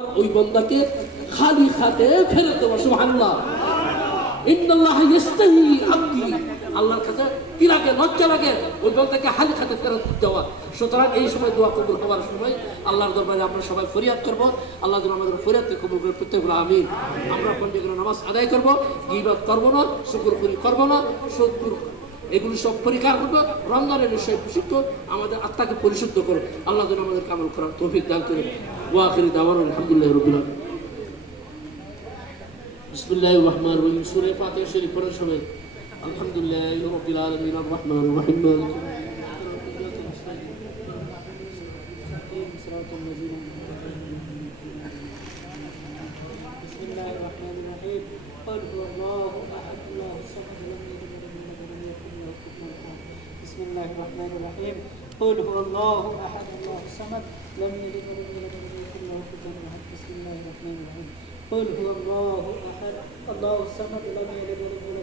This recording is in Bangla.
ওই বান্দাকে খালি হাতে ফেরত দেওয়া। সুবহানাল্লাহ। ইন্নাল্লাহ ইস্তাহি আবদি, আল্লাহর কাছে কি লাগে, লজ্জা লাগে ওই বান্দাকে খালি হাতে ফেরত দেওয়া। সুতরাং এই সময় দোয়া কবুল হওয়ার সময় আল্লাহর দরবারে আমরা সবাই ফরিয়াদ করব, আল্লাহ যেন আমাদের ফরিয়াদকে কবুল করে প্রত্যেকগুলো আমিন। আমরা পঞ্চগুলো নামাজ আদায় করব, গীবত করব না, শুকরখুরি করব না, শত্রু এগুলো সব পরিহার করবো। রমজানের বিষয় বিশুদ্ধ আমাদের আত্মাকে পরিশুদ্ধ করে আল্লাহ যেন আমাদের কামল করার তৌফিক দান করে। ওয়া আখিরু দাওয়ানা আলহামদুলিল্লাহি রাব্বিল আলামিন। বিসমিল্লাহির রহমানির রহিম। সূরা ফাতিহা শরীফ পড়ার সময় আলহামদুলিল্লাহি রাব্বিল আলামিন আর রহমানির রহিম মালিকি বিসমিল্লাহির রহমানির রহিম। قل هو الله احد الله الصمد لم يلد ولم يولد ولم يكن له كفوا احد. بسم الله الرحمن الرحيم. قل هو الله احد الله الصمد لم يلد ولم يولد ولم يكن له كفوا احد. بسم الله الرحمن الرحيم. قل هو الله احد الله الصمد لم يلد ولم يولد